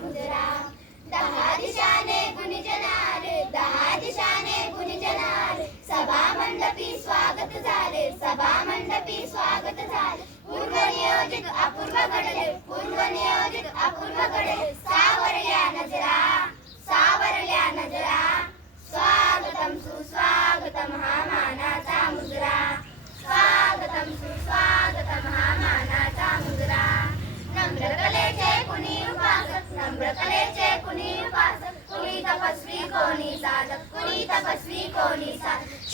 मुजरा. दहा दिशाने गुणजनाल दहा दिशाने गुणजनाल सभा मंडपी स्वागत झाले सभा मंडपी स्वागत झाले. पूर्व नियोजित अपूर्व घडले पूर्व उपासक नम्र कलेचे कुणी उपासक कुणी तपस्वी कोणी साधक कुणी तपस्वी कोणी साधक